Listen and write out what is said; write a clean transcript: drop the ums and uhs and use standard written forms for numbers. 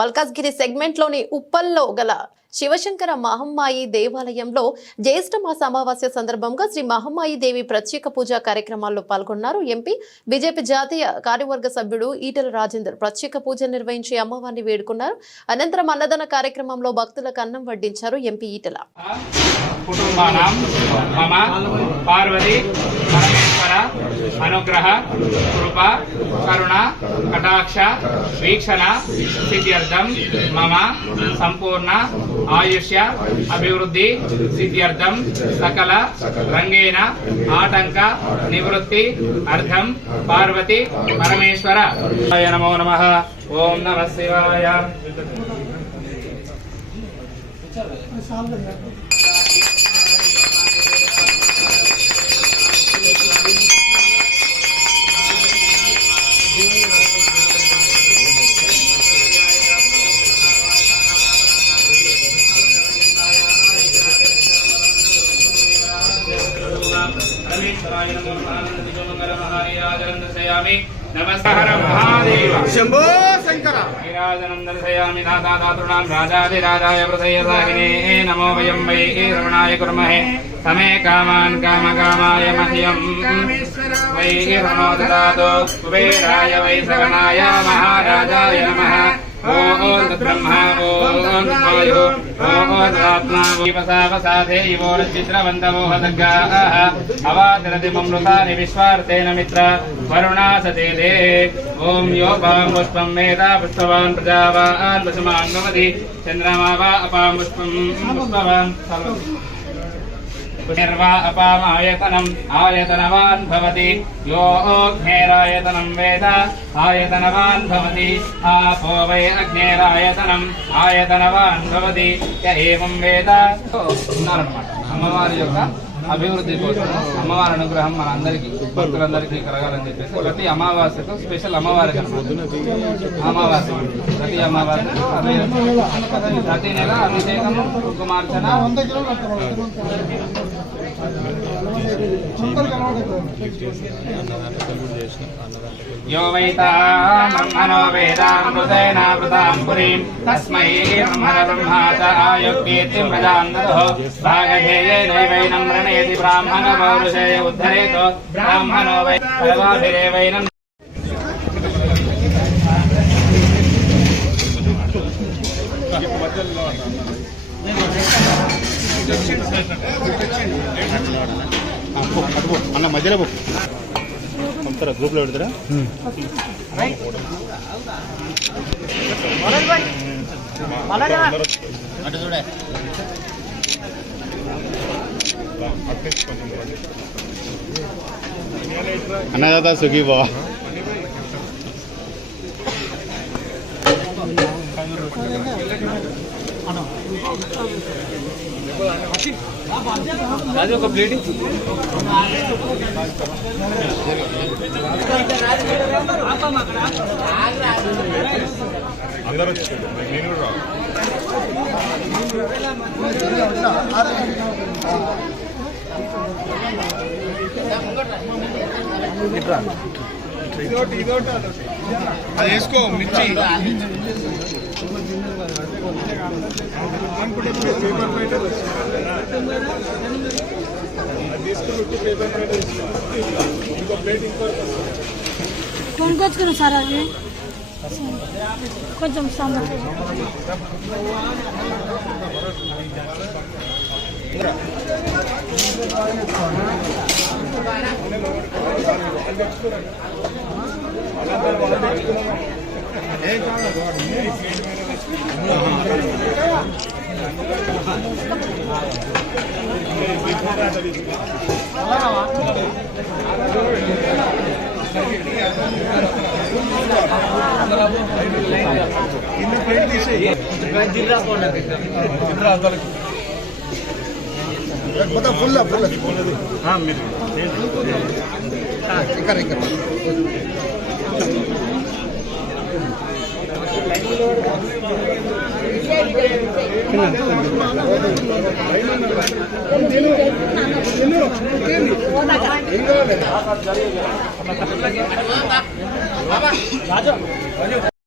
మల్కాజ్గిరి సెగ్మెంట్లోని ఉప్పల్లో గల శివశంకర మహమ్మాయి దేవాలయంలో జ్యేష్ఠ మాస అమావాస్య సందర్భంగా శ్రీ మహమ్మాయి దేవి ప్రత్యేక పూజా కార్యక్రమాల్లో పాల్గొన్నారు. ఎంపీ బీజేపీ జాతీయ కార్యవర్గ సభ్యుడు ఈటెల రాజేందర్ ప్రత్యేక పూజ నిర్వహించి అమ్మవారిని వేడుకున్నారు. అనంతరం అన్నదాన కార్యక్రమంలో భక్తులకు అన్నం వడ్డించారు. ఎంపీ ఈటెల అనుగ్రహ కృప కరుణ కటాక్ష వీక్షణ సిద్ధ్యర్థం మమ సంపూర్ణ ఆయుష్య అభివృద్ధి సిద్ధ్యర్థం సకల రంగేణ ఆటంక నివృత్తి అర్థం పార్వతి పరమేశ్వర నమో నమః. ఓం నమః శివాయ. नमस्कार महादेव शंभो शंकर नीराजनं दर्शयामि दातादातॄणां राजाधिराजाय प्रथयसाहिने नमो वयं वै रमणाय कुर्महे समे कामान् कामकामाय मह्यं वै रणो ददातु कुबेराय वै सवनाय महाराजाय नमः. ओम ब्रह्मा ओम वायु ओम आत्मा वसावसाधे इवोरचित्रवन्तमोहदग्गाः अवातिरतिममृतानि विश्वार्तेन मित्र वरुणासते दे. ओम यो पां पुष्पं मेधा पुष्पवान् प्रजावान् वसुमान् भवति चन्द्रमा वा अपां पुष्पं पुष्पवान् निर्वा अपामायतनम् आयतनवान् भवति. यो अग्नेरायतनं वेद आयतनवान् भवति. आपो वै अग्नेरायतनम् आयतनवान् भवति. य एवं वेद ఉన్నారన్నమాట. అమ్మవారి యొక్క అభివృద్ధి కోసం అమ్మవారి అనుగ్రహం మన అందరికీ భక్తులందరికీ కలగాలని చెప్పేసి ప్రతి అమావాస్యకు స్పెషల్ అమ్మవారికి అమావాస్య ప్రతి అమావాస్యకు ప్రతి నెల అభిషేకము కుంకుమార్చన यो वैतामनो वेदामृतेनावृतां पुरीं तस्मै ब्रह्मणब्रह्मा च आयुर्कीर्तिं प्रजान्नतः भागधेयेनैवैनं रणेति ब्राह्मणो पौरुषेय उद्धरेतो ब्राह्मणो वै सर्वाभिरेवैनं అన్న మధ్యలో పంపుతారా గ్రూప్లో పెడతారా అటు చూడే అన్నదాత సుఖీ బా రాజు ఒక ప్లేట్ అందరూ వచ్చాడు నేను కూడా అది వేసుకో మిర్చి పేపర్ ఫైటర్ తీసుకుని పేపర్ ఫైటర్ ఇంకో ప్లేట్ ఇంకో కొనుక్కొచ్చుకున్నా సార్ అవి కొంచెం సాంబార్ ఫుల్ రాజు